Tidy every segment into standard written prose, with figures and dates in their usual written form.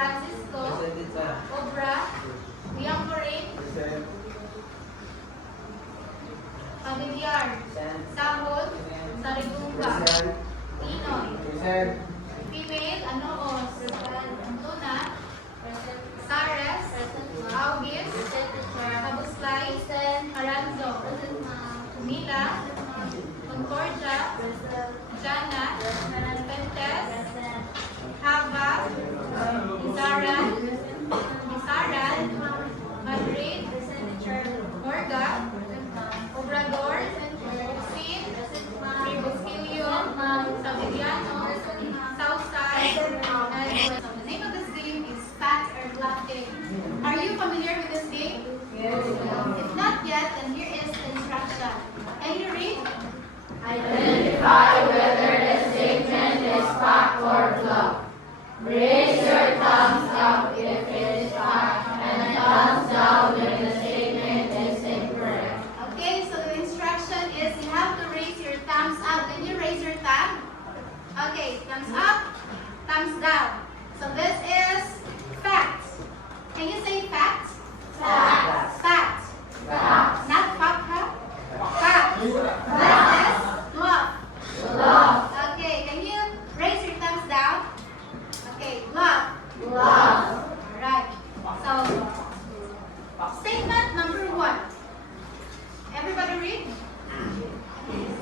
Francisco, Obra, Liangcorin, Pamilyar, Sahol, Sarigunga, Pinoy, Female, Anoos, Antuna, Sares, August, Kabuslay, Aranzo, Mila, Concordia, Jana, Pentes, Hava, Isaran, Madrid, Morga, Obrador, Sin, Tribusquillo, Savigliano, Southside, and the name of this game is Fat or Black Game. Are you familiar with this game? Yes. If not yet, then here is the instruction. Can you read? Identify whether the statement is fact or bluff. Raise your thumbs up if it is fact and thumbs down if the statement is incorrect. Okay, so the instruction is you have to raise your thumbs up. Can you raise your thumb? Okay, thumbs up, thumbs down. So this is fact. Can you say fact? Fact. Fact. Fact. Not fact, huh? Fact. This is bluff. Bluff. Okay, can you raise your thumbs down? Okay, bluff. Bluff. Alright. So, statement number 1. Everybody read.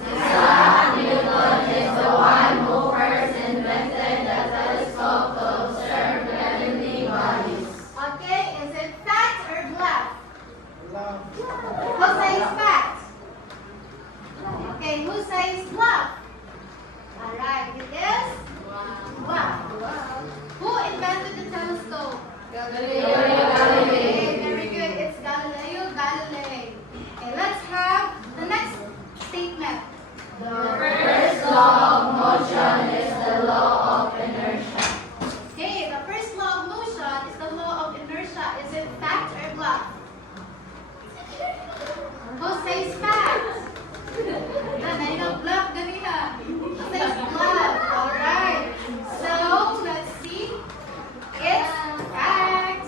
Isaac Newton is the one who first invented the telescope to observe heavenly bodies. Okay, is it fact or bluff? Who says fact? Okay, who says bluff? Alright, it is bluff. Who invented the telescope? Galileo Okay, very good. It's Galileo Galilei. Okay, let's have the next statement. The first law of motion is the law of inertia. Okay, the first law of motion is the law of inertia. Is it fact or bluff? Who says fact? Bluff ganina. Who says bluff? Alright. So, let's see. It's fact.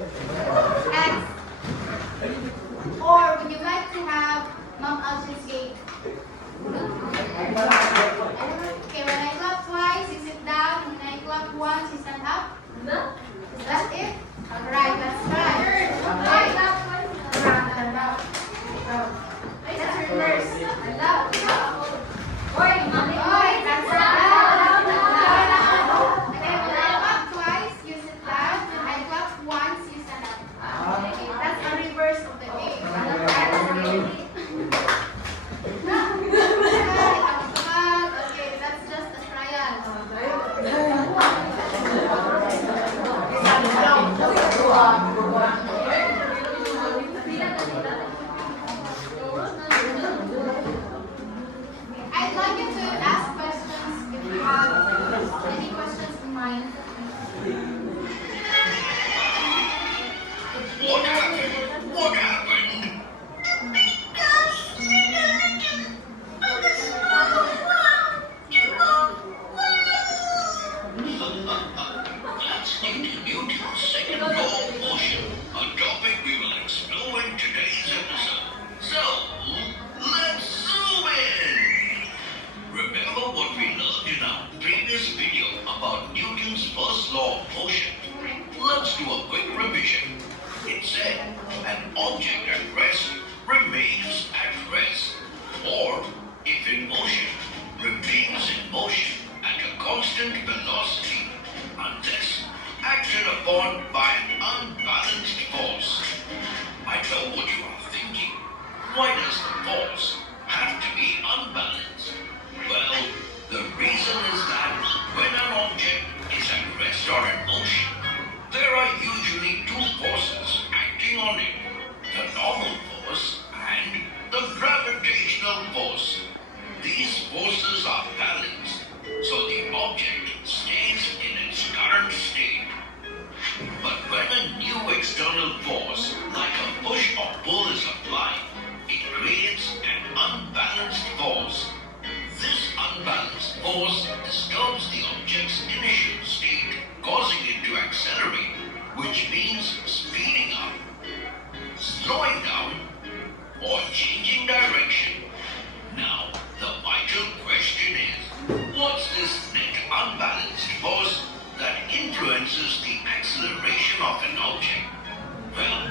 X. Or would you like to have Mom Algin's cake? Okay, when I clap twice, you sit down. When I clap once, you stand up. Is that it? Alright, let's try. Let's reverse. Oi, that's right. Okay, when I clap twice, you sit down. When I clap once, you stand up. Okay, that's a reverse of the game. Okay, that's just a trial. I'd like you to ask questions if you have any questions in mind. What happened? What happened? That's due to Newton's second law of motion, a topic we will explore in today's episode. So, let's zoom in! Remember what we learned in our previous video about Newton's first law of motion? Let's do a quick revision. It said, an object at rest remains at rest, or, if in motion, remains in motion at a constant velocity, unless acted upon by an unbalanced force. I know what you are thinking. Why does the force have to be unbalanced? Well, the reason is that when an object is at rest or in motion, there are usually two forces acting on it, the normal force and the gravitational force. These forces are balanced, so the object stays in its current state. But when a new external force, like a push or pull, is applied, it creates an unbalanced force. This unbalanced force disturbs the object's initial state, causing it to accelerate, which means speeding up, slowing down, or changing direction. Now, the vital question is, what's this net unbalanced force that influences the acceleration of an object? Well,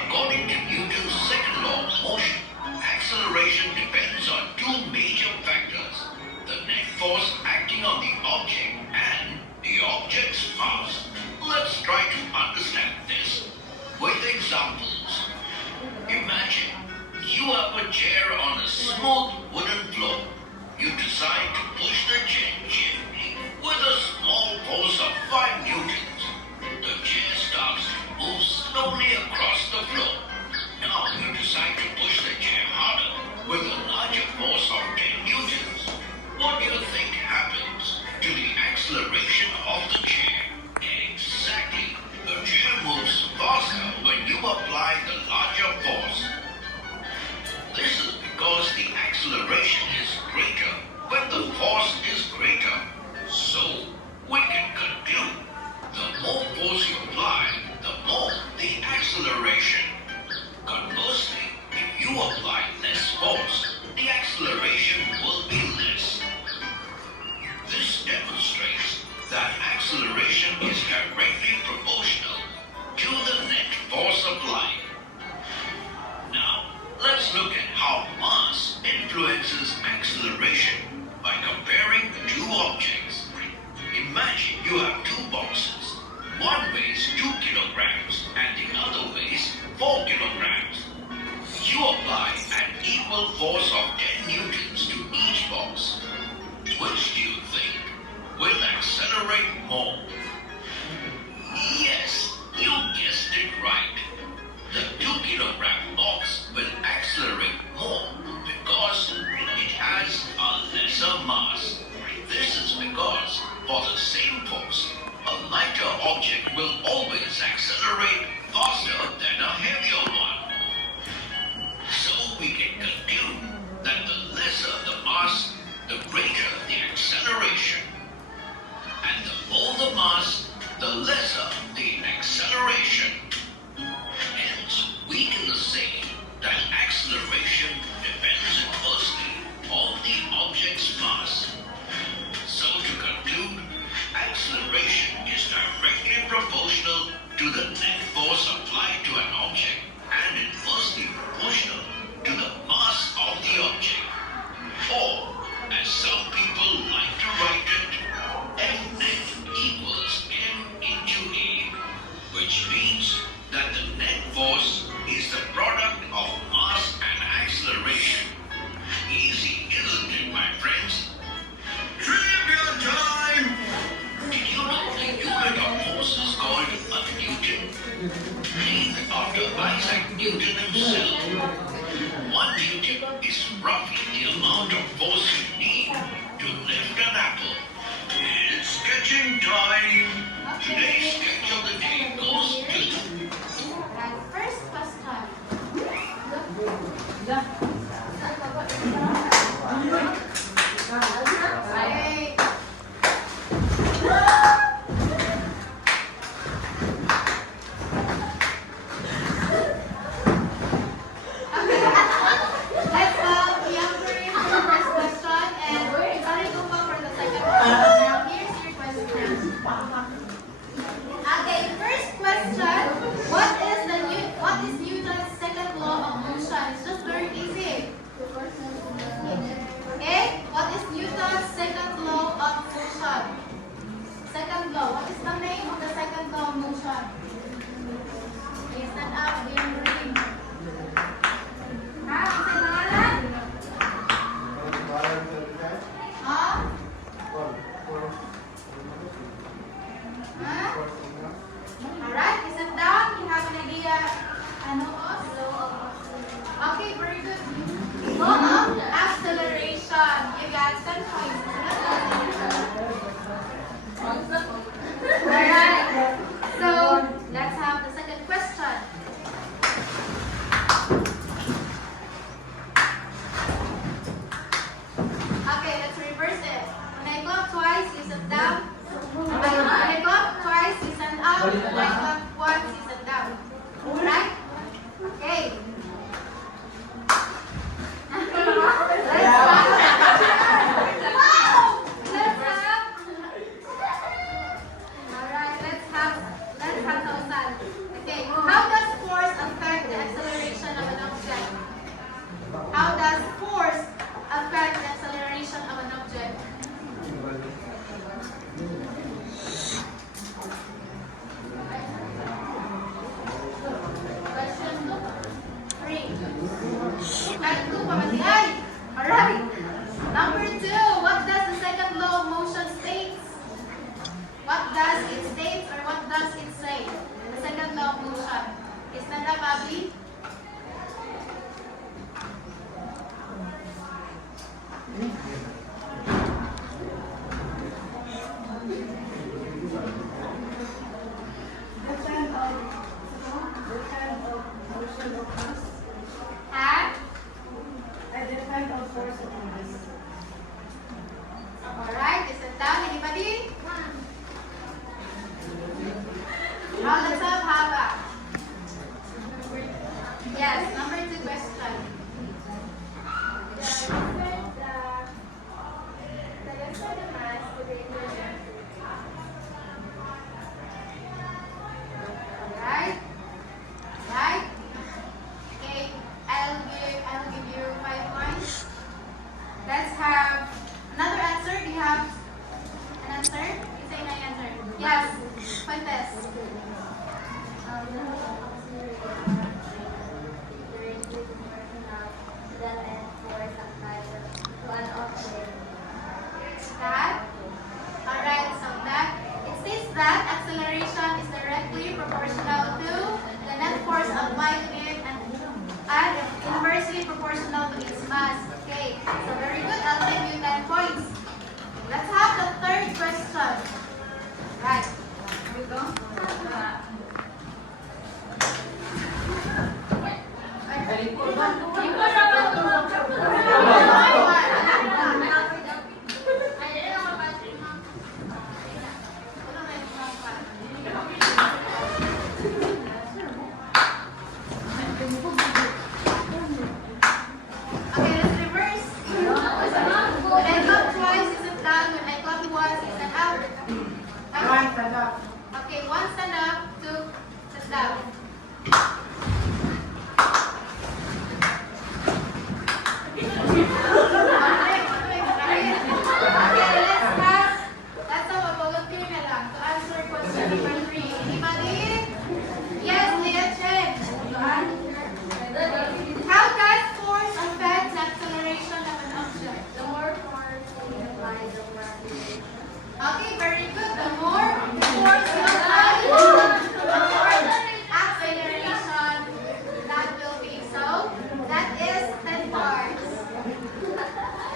according to Newton's second law of motion, acceleration depends on two major factors, the net force acting on the object and the object's mass. Let's try to understand this with examples. Imagine you have a chair on a smooth wooden floor. You decide to push the chair gently with a small force of 5 newtons. The chair starts to move slowly across the floor. Now you decide to push the chair harder with a larger force of 10 newtons. What do you think happens to the acceleration of the chair? Exactly. The chair moves faster when you apply the larger force. This is because the acceleration is greater when the force is greater. So, we can conclude, the more force you apply, the more the acceleration. Conversely, if you apply less force, the acceleration will be less. This demonstrates that acceleration is directly proportional to the net force applied. Now, let's look at how mass influences acceleration by comparing two objects. Imagine you have two boxes. One weighs 2 kilograms and the other weighs 4 kilograms. You apply an equal force of 10 newtons to each box. Which do you think will accelerate more? Yes, you guessed it right. The 2 kilogram box will accelerate more because it has a lesser mass. This is because for the same force, a lighter object will always accelerate faster than a heavier one. So we can conclude that the lesser the mass, the greater the acceleration. And the more the mass, the lesser the acceleration. means that the net force is the product of mass and acceleration. Easy, isn't it, my friends? Trivia time! Did you know the unit of force is called a Newton? Named after Isaac Newton himself. 1 Newton is roughly the amount of force you need to lift an apple. It's sketching time! Today's sketch of the day goes to... Right, first question. Okay. Let's young Kareem for the first question and Sorry Gumba for the second question. Now here's your question. Okay, first question. What is Newton's second law of motion? It's just very easy. Okay, what is Newton's second law of motion? Second law. What is the name of the second law of motion? Okay, stand up, young Kareem. Ha? Ang pangalan? Ha? Ha? Alright, sit down. You have an idea. Ano os? Okay, very good. Law of acceleration. You got 10 points. Alright. So, let's have the second question. Okay, let's reverse it. When I go up twice, you sit down. When I go up twice, you stand up. When I go up once, you sit down. Alright? Okay. Let's have Kausan. Okay, how does force affect the acceleration of an object? How does force affect the acceleration of an object? Question 2. 3. At 2 pamatiay. Alright. Number 2. What does the second law of motion states? What does it state or what does it say? The second law of motion. Is that a Bobby? Ha? Alright, is it down? Anybody? Now let's have Hava. Yes, number 2 question. Alright. Right? Okay, I'll give you 5 points. Let's have another answer. Do you have an answer? You say an answer. Yes. Fuentes. acceleration that will be. So, that is 10 parts.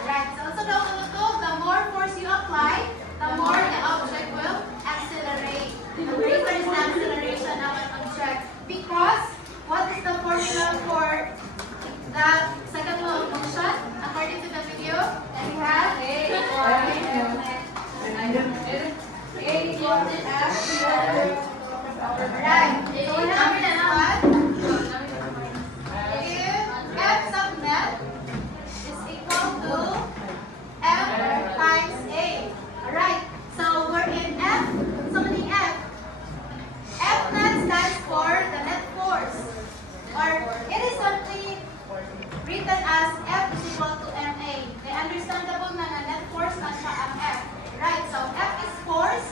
Right. So, the more force you apply, the more the object will accelerate. The greater is the acceleration of an object. Because, what is the formula for the second law of motion? According to the video that we have, right. So we have this one. If F sub net is equal to F times A. Alright. So we're in F. So many F. F net stands for the net force. Or it is simply written as F is equal to MA. The understandable na net force na siya ang F. Right, so F is force.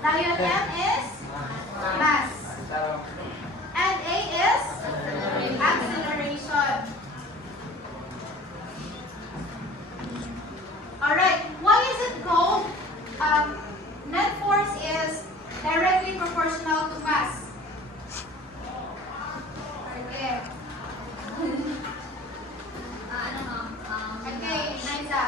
Dahil M is mass. And A is acceleration. Alright, why is it called net force is directly proportional to mass? Okay. Okay, Liza.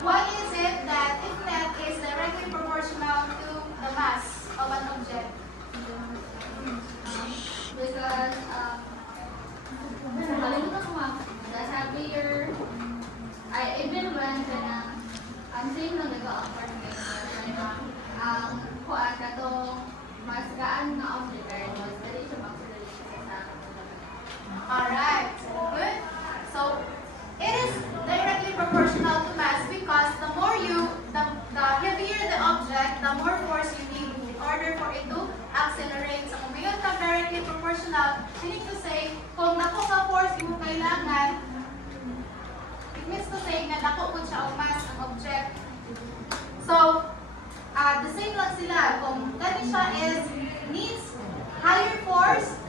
Why is it that if net is directly proportional to the mass of an object? Because nakalimutan ko ma'am, sabi your even when ang same lang nag-offer ang kuha ka to mas gaan na object kaya mas dali siya mag-acceleration sa Alright, good. So, it is directly proportional to mass because the heavier the object, the more force you need in order for it to accelerate. So, kung mayroon ka directly proportional, meaning to say, kung dako ka force mo kailangan, it means to say na dako po siya ang mass ang object. So, the same lang sila. Kung gani siya is needs higher force,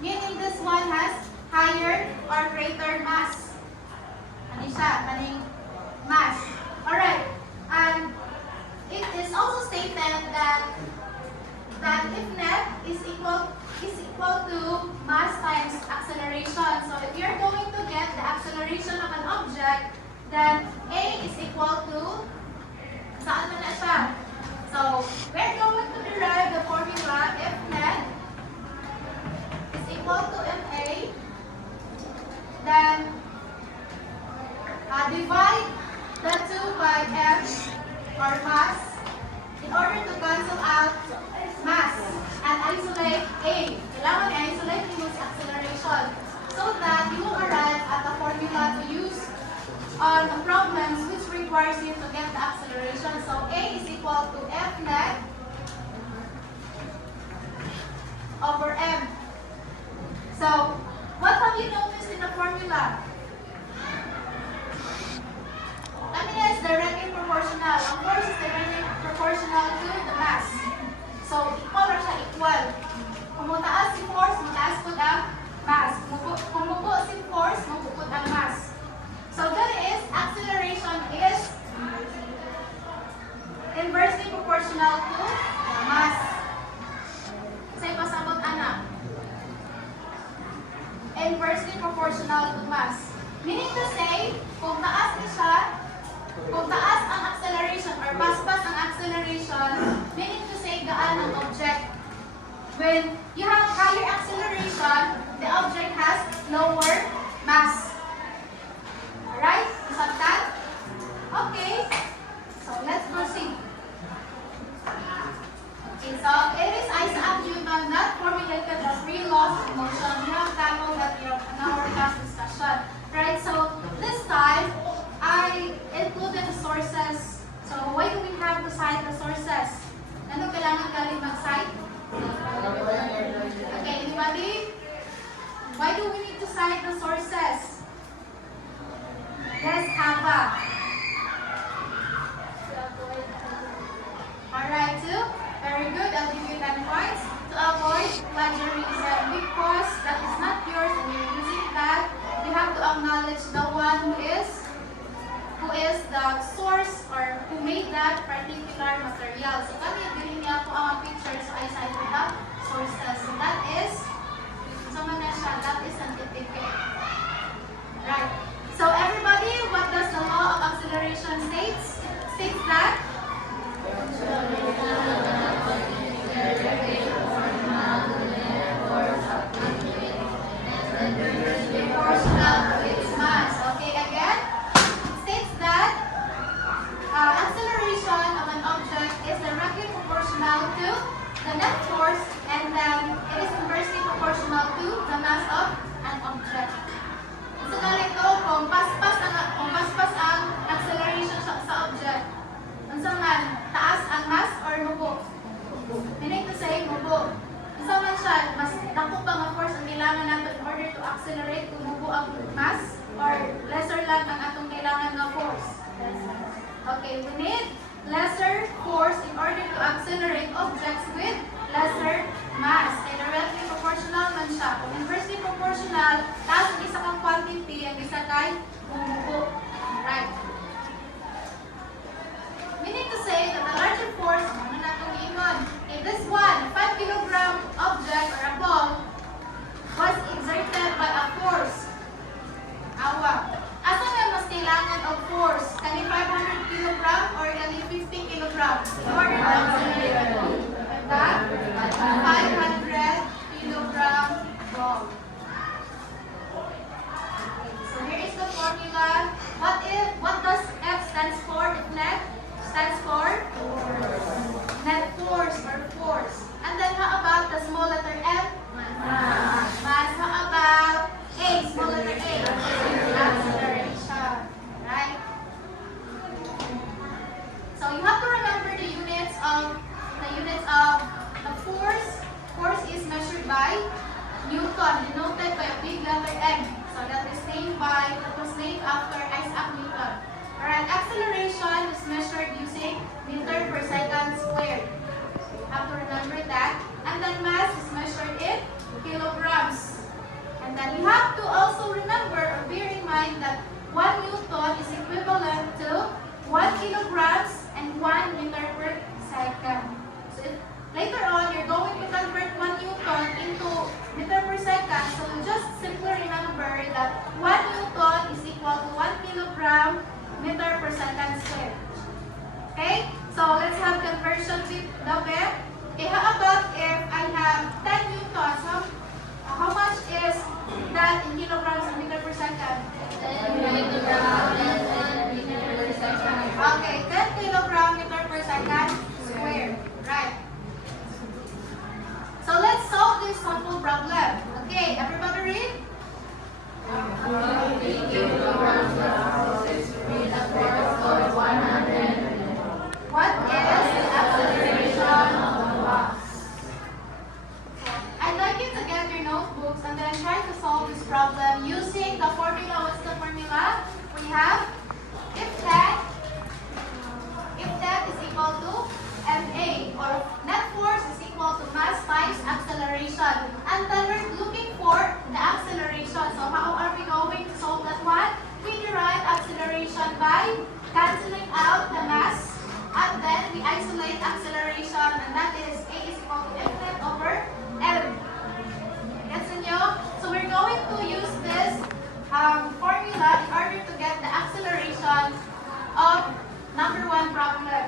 meaning this one has higher or greater mass. Ano siya? Kaning mass. Alright. And it is also stated that if net is equal to mass times acceleration. So if you're going to get the acceleration of an object, then A is equal to saan man na siya? So we're going to derive the formula if net is equal to MA, then divide the 2 by F or mass in order to cancel out mass and isolate A. Kailangan i-isolate yung acceleration so that you will arrive at a formula to use on problems which requires you to get the acceleration. So A is equal to F net over M. So, what have you noticed in the formula? Lamina is directly proportional. Ang force is directly proportional to the mass. So, equal or siya equal. Kung mataas si force, mataas po ang mass. Kung mubo si force, mabukod ang mass. So, that is, acceleration is inversely proportional to mass. Say pasabot anak. Inversely proportional to mass. Meaning to say, kung taas ang acceleration or paspas ang acceleration, meaning to say gaan ang object. When you have higher acceleration, the object has lower mass. Alright? Is that? Okay. So let's proceed. Okay, so it is Isaac Newton that formulated the 3 laws of motion. We have tackled that in our class discussion. Right? So this time, I included the sources. So why do we have to cite the sources? Ano kailangan galing mag-cite? Okay, anybody? Why do we need to cite the sources? Yes, Hava. Alright, too. Very good. I'll give you 10 points. To avoid plagiarism, because that is not yours and you're using that, you have to acknowledge the one who is the source or who made that particular material. So kami dili niya ako ang picture, so I cited the sources. So that is that is scientific. Right. So everybody, what does the law of acceleration states? States that proportional to its mass. Okay, again, it states that acceleration of an object is directly proportional to the net force, and then it is inversely proportional to the mass of an object. So ganito, kung paspas ang acceleration sa object, unsa man taas ang mass or mubo? Meaning to say, mubo. Unsa man siya, mas dako pa nga force ang kailangan nato in order to accelerate kung mubo ang mass, or lesser lang ang atong kailangan nga force? Okay, we need lesser force in order to accelerate objects with lesser mass. Kaya directly proportional man siya. Kung inversely proportional, taas ang isa kang quantity, ang isa kay bumubo. Right. Meaning to say that the larger force, ano na itong iingon? If this one, 5 kilogram object or a ball, was exerted by a force, awa. Asa nga mas kailangan of force? Kani 500 kilogram or kani 50 kilogram? In order to accelerate. That 500 kilogram ball. So here is the formula. What does F stands for? If net stands for net force or force. And then how about the small letter M? Mass. Mass. How about A? Small letter A. Acceleration. Right? So you have to remember the units of the force. Force is measured by Newton, denoted by a big letter M. So that was named after Isaac Newton. Alright, acceleration is measured using meter per second squared. You have to remember that. And then mass is measured in kilograms. And then you have to also remember or bear in mind that 1 Newton is equivalent to 1 kilograms and 1 meter per second. So later on, you're going to convert 1 Newton into meter per second. So just simply remember that 1 Newton is equal to 1 kilogram meter per second squared. Okay? So let's have conversion with the web. Okay, how about if I have 10 Newtons? How much is that in kilograms and meter per second? 10 kilogram meter per second. Okay, 10 kilogram meter per second squared. Right. So let's solve this simple problem. Okay, everybody read? What is the acceleration of the mass? I'd like you to get your notebooks and then try to solve this problem using the formula. What's the formula? We have if that is equal to ma, or net force is equal to mass times acceleration. And then we're looking for the acceleration. So how are we going to solve that one? We derive acceleration by canceling out the mass, and then we isolate acceleration, and that is A is equal to F net over M. Gets nyo? So we're going to use this formula in order to get the acceleration of number 1 problem.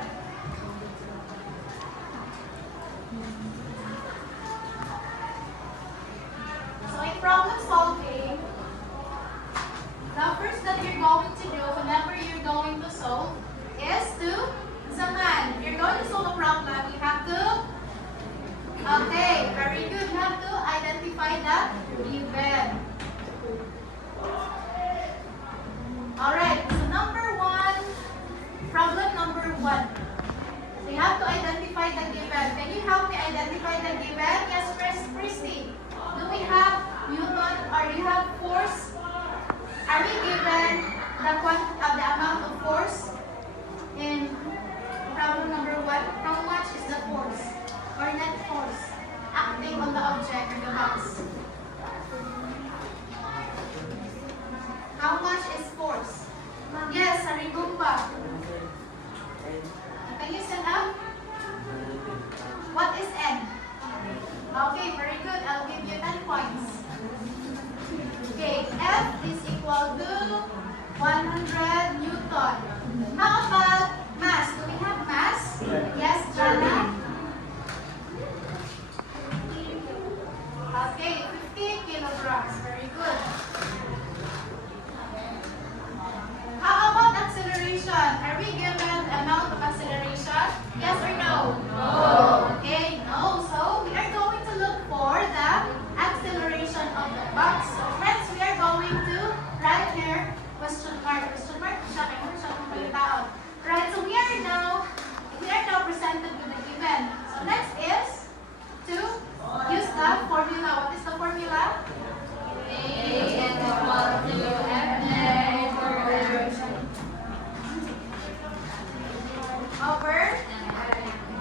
So in problem solving, the first that you're going to do whenever you're going to solve is to, if you're going to solve a problem, you have to, okay, very good, you have to identify the given. Alright, so problem number 1. So you have to identify the given. Can you help me identify the given? Yes, Christy. Do we have Newton or do you have force? Are we given the amount of force in problem number 1? How much is the force or net force acting on the object or the box? How much is force? Yes, sa rigumba. Okay, very good. I'll give you 10 points. Okay, F is equal to 100 Newton. How about mass? Do we have mass? Yes, Jana? Okay, 50 kilograms. Very good. How about acceleration? Are we given amount of acceleration? Yes or no? No. Okay, no. So we are going to look for the acceleration of the box. So friends, we are going to write here question mark. Question mark? Right, so we are now presented with the given. So next is to use the formula. What is the formula? Over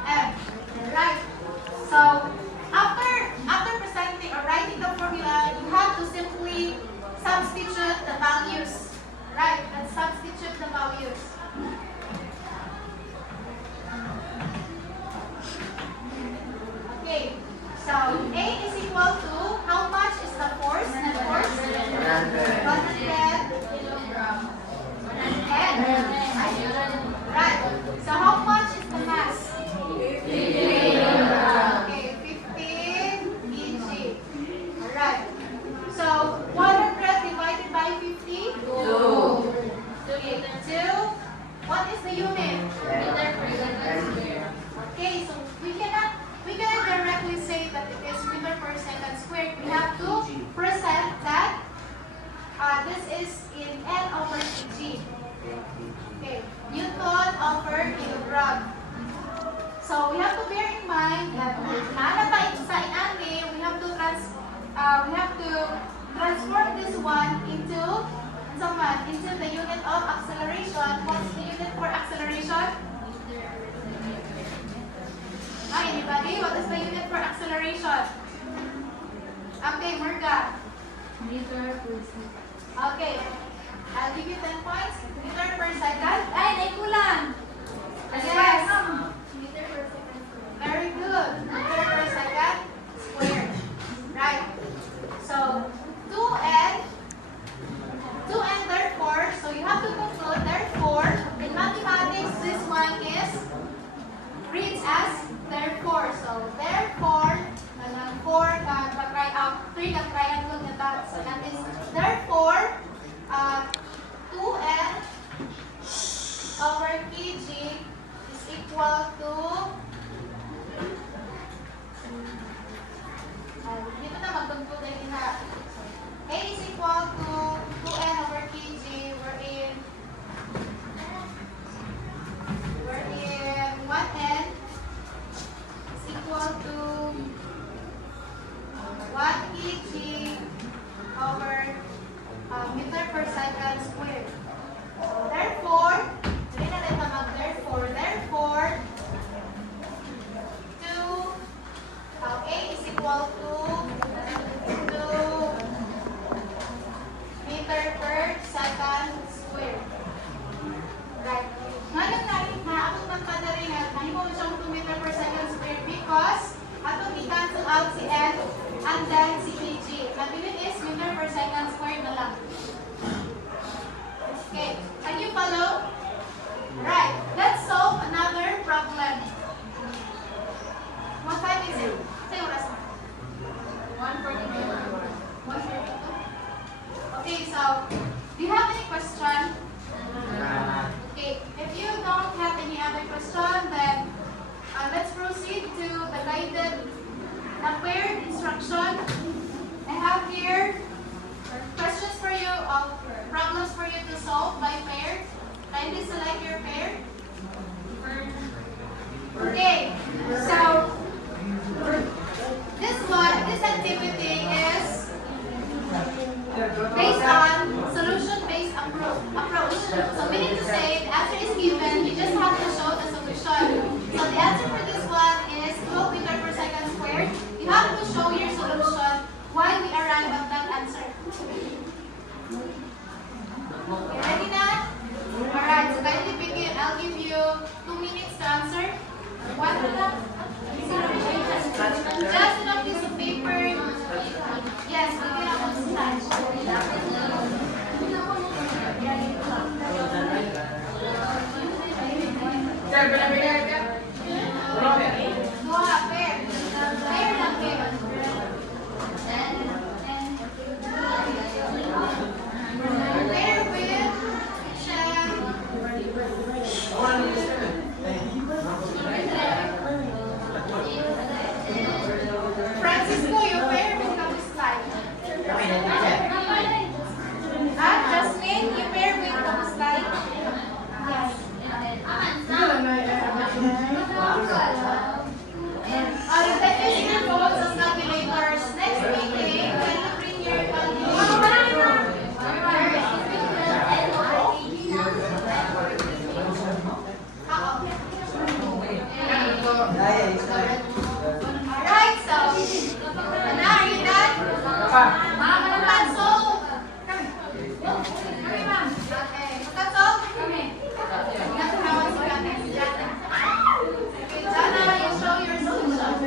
M. Right. So after presenting or writing the formula, you have to simply substitute the values. Right. Let's substitute the values. Okay. So A is equal to how much is the force? Net force? 100 kilograms. Right. So how much is the mass? 15 kg. Okay, 15 kg. Alright. So 100 divided by 50? 2. What is the unit? Okay, so we cannot directly say that it is meter per second squared. We have to present that this is in N over kg. Okay, Newton over kilogram. So we have to bear in mind that sa inani, we have to transform this one into the unit of acceleration. What's the unit for acceleration? Anybody? What is the unit for acceleration? Okay, Murga. Meter per second. Okay. I'll give you 10 points. Meter per second. Ay, naikulan. Yes. Meter per second. Very good. Meter per second squared. Right. So, 2n therefore, so you have to conclude, therefore, in mathematics, this one reads as therefore. So, therefore, 3 ka triangle na that. So, that is, therefore, 2n over kg is equal to dito na magtugtog ay na. A is equal to 2n over kg wherein 1n is equal to 1 kg over meter per second squared. Therefore, therefore, 2 A is equal to 2 meter per second squared. Right. Ngayon naabot man pa na rin at mahimo siyang 2 meter per second squared because atong i-cancel out si N and then si kg. Mabilin is meter per second squared na lang. Okay. Can you follow? Right. Let's solve another problem. What time is it? Say oras na. Ma'am, mag-solve. Kami, ma'am. Okay, mag-solve? Kami. Nagkakawan si Jana. Okay, Jana, you show your solution.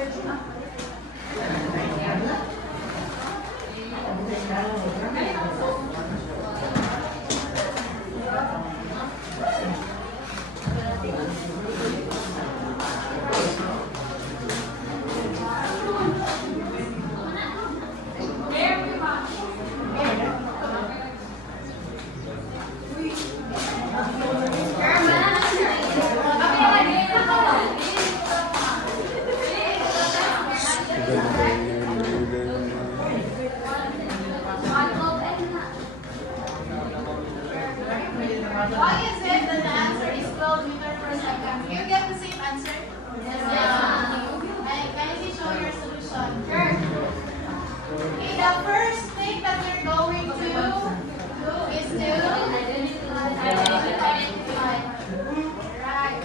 Why is it that the answer is 12 meters per second? Do you get the same answer? And kindly show your solution. Sure. Okay, the first thing that we're going to do is to identify. Right.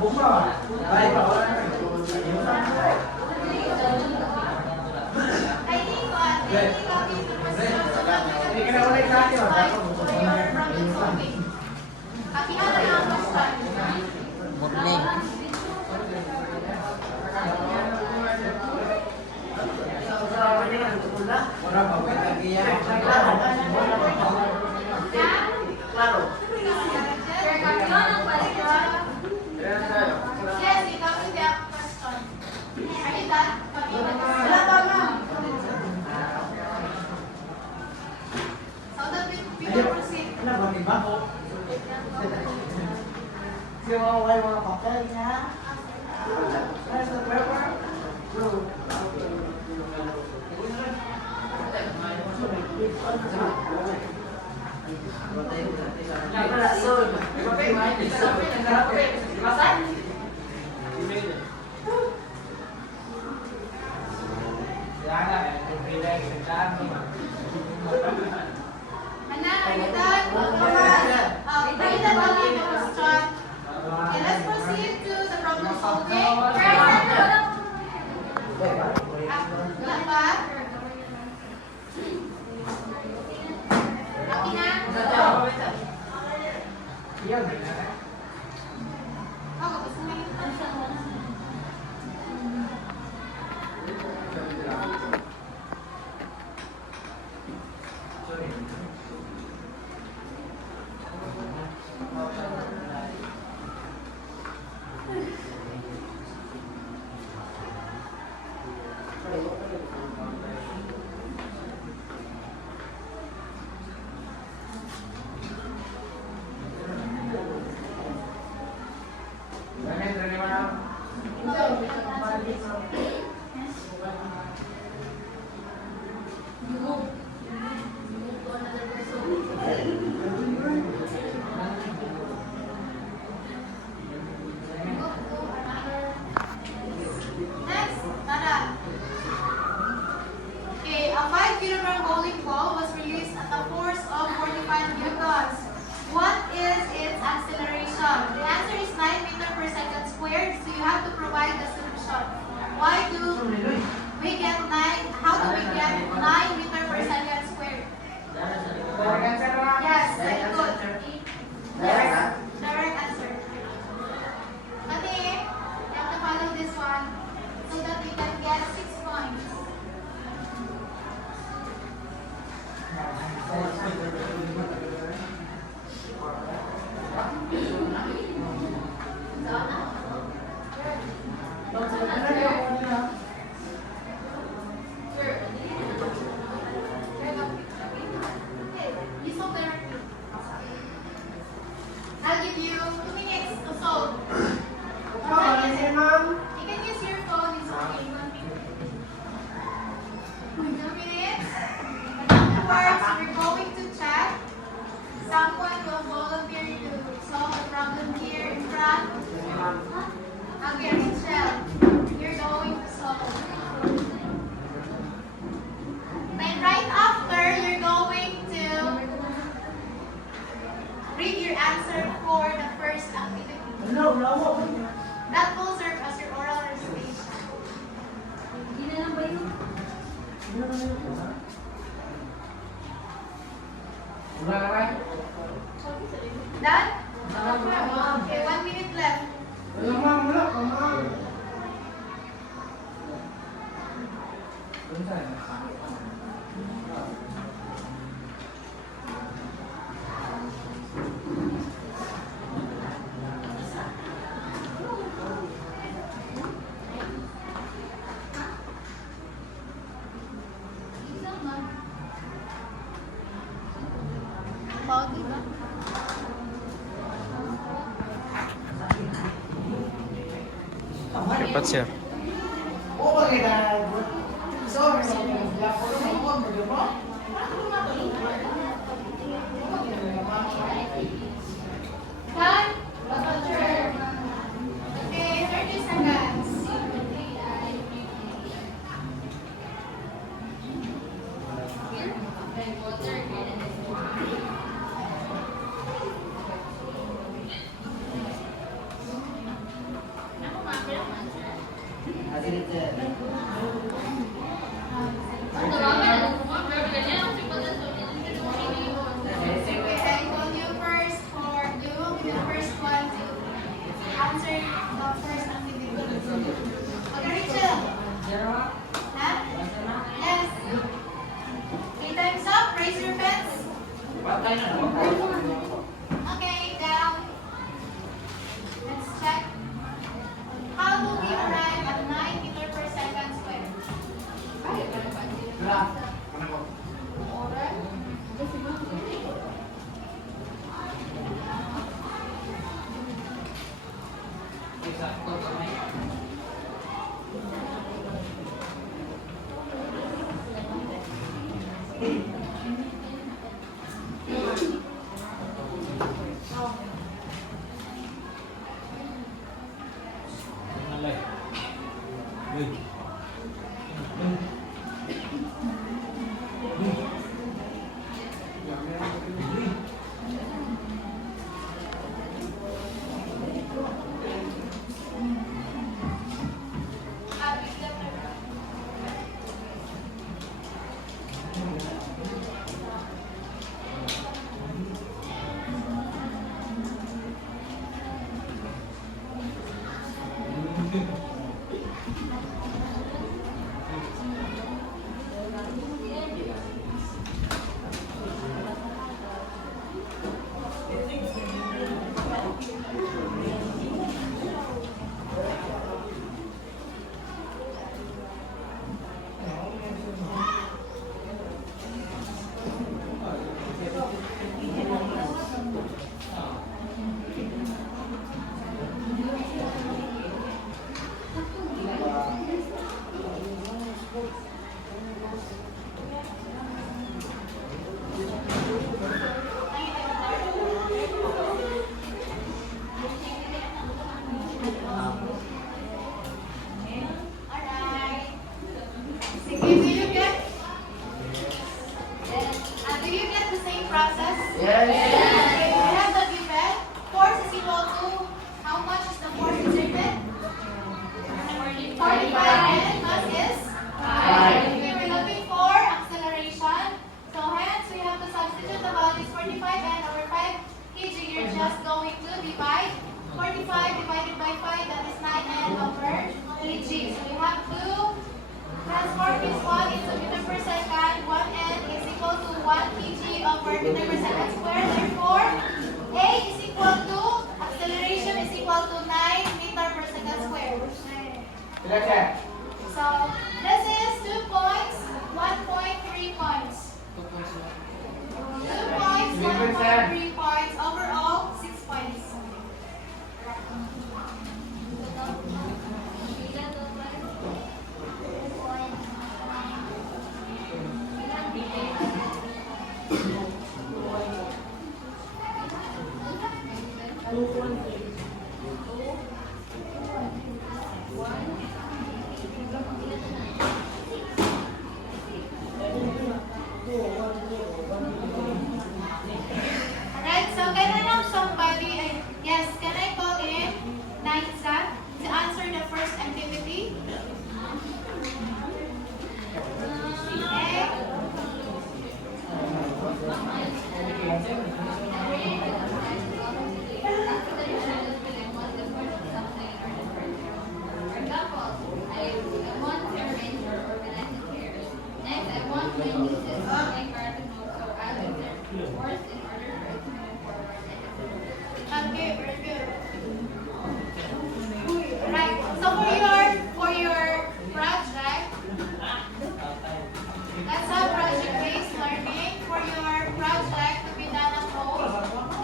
Buka. Baik, Pak. then we log into question so that we can receive the first point for your problem solving. Pinaka na question. Morning. Yes, ikaw hindi ako question. Are you done? Wala pa ma'am. So that we can proceed. Hannah, are you done? Come on. Are you done following the question? Okay, let's proceed to the problem solving. Wala pa? Okay na? Oh, gusto mo yung Next, Tara. Okay, a 5 kilogram bowling ball was released at a force of 45 newtons. What is its acceleration? The answer is 9 meters per second squared, so you have to provide the solution. Why do we get 9? How do we get 9 meters per second squared? Yes, very good. Yes, direct answer. Ate, you have to follow this one so that we can get 6 points. You solve directly. I'll give you 2 minutes to solve. Alright? You can use your phone, it's okay. 1 minute. 2 minutes. Afterwards, we're going to chat. Someone will volunteer to solve the problem here in front. Okay, Rachel, you're going to solve. Then right after, you're going to read your answer for the first activity. That will serve as your oral recitation. Done? Okay, 1 minute left. Pogi ba? Dapat sir. Done? Okay, 30 seconds. Tawagan. first activity. Okay, Rachel. Huh? Yes. Okay, time's up. Raise your pens. Okay, down. Let's check. How do we arrive at 9 meter per second square? Alright. Sige, do you get? Do you get the same process? Yes. Okay, we have the given. Force is equal to, how much is the force exerted? 45 and mass is? 5. Okay, we're looking for acceleration. So hence, we have to substitute the values 45 and over 5 kg. You're just going to divide 45 divided by 5, that is 9 n over kg. So we have to transform this one into meter per second. 1 n is equal to 1 kg over meter per second square. Therefore, A is equal to, acceleration is equal to 9 meter per second square. So, this is 2 points, 1.3 points. 2 points, 1.3 points. Overall, 6 points. Alright, so can I have somebody, yes, can I call in Naisa to answer the first activity? Okay. For example, I want to arrange or organize the chairs. Next, I want my nieces to make art to move, so I'll exert force in order for it to move forward and Okay, very good. Right. So for your project, let's have project-based learning. For your project to be done at home,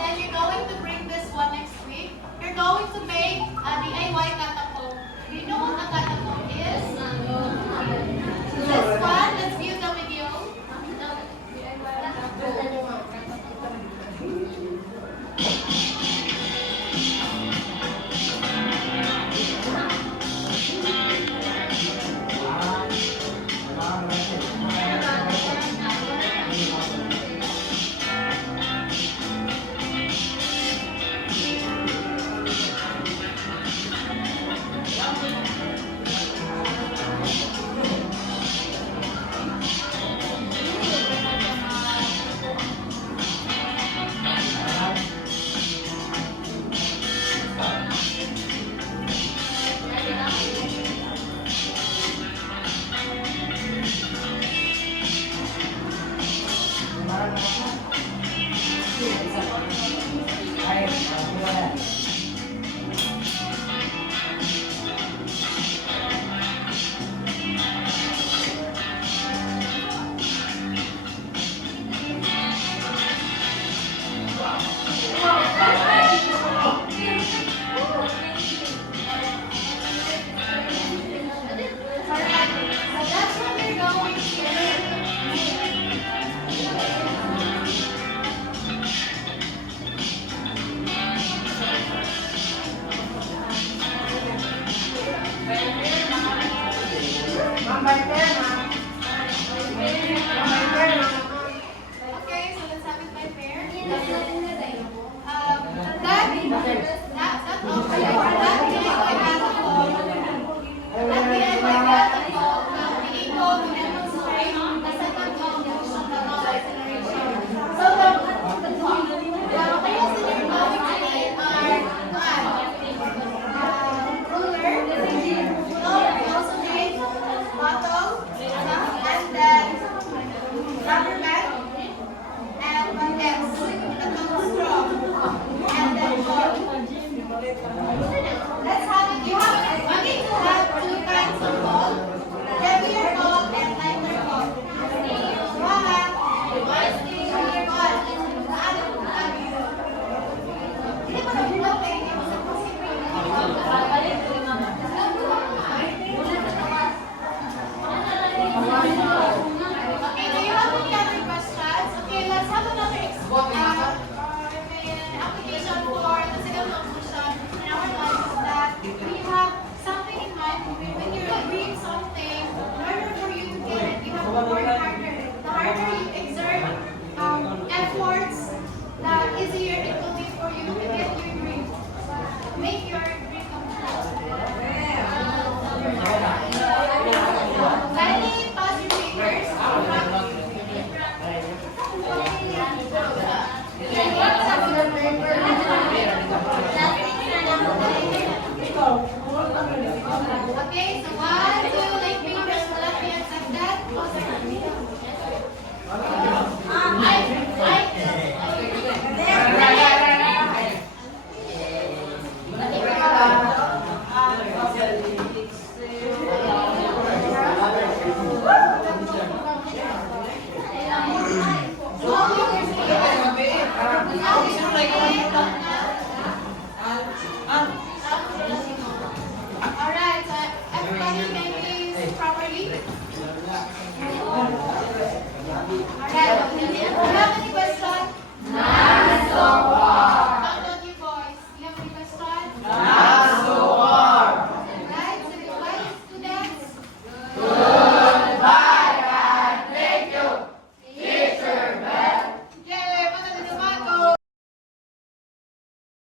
Okay, so let's have it by pair. That also that DIY will be able to demonstrate the second conjunction of knowledge acceleration. So the materials that you're going to need are ruler, we also need bottle, and then rubber band, and ends, a straw, and then ball. Let's have it. You need to have two kinds of ball, heavier ball and lighter ball. Wala, heavier ball. Hindi mo nabuhat kayo dito sa Okay, do you have any other questions? Okay, let's have another application for the second conclusion in our life is that we have something in mind when you're doing something, in order for you to get it, you have to work harder. The harder you exert efforts, the easier it will be for you to get your dream. Make your dream come true. Kindly pass your papers. Okay, so 1, 2, late papers will not be accepted. Alright, so everybody can please properly. Alright, do you have any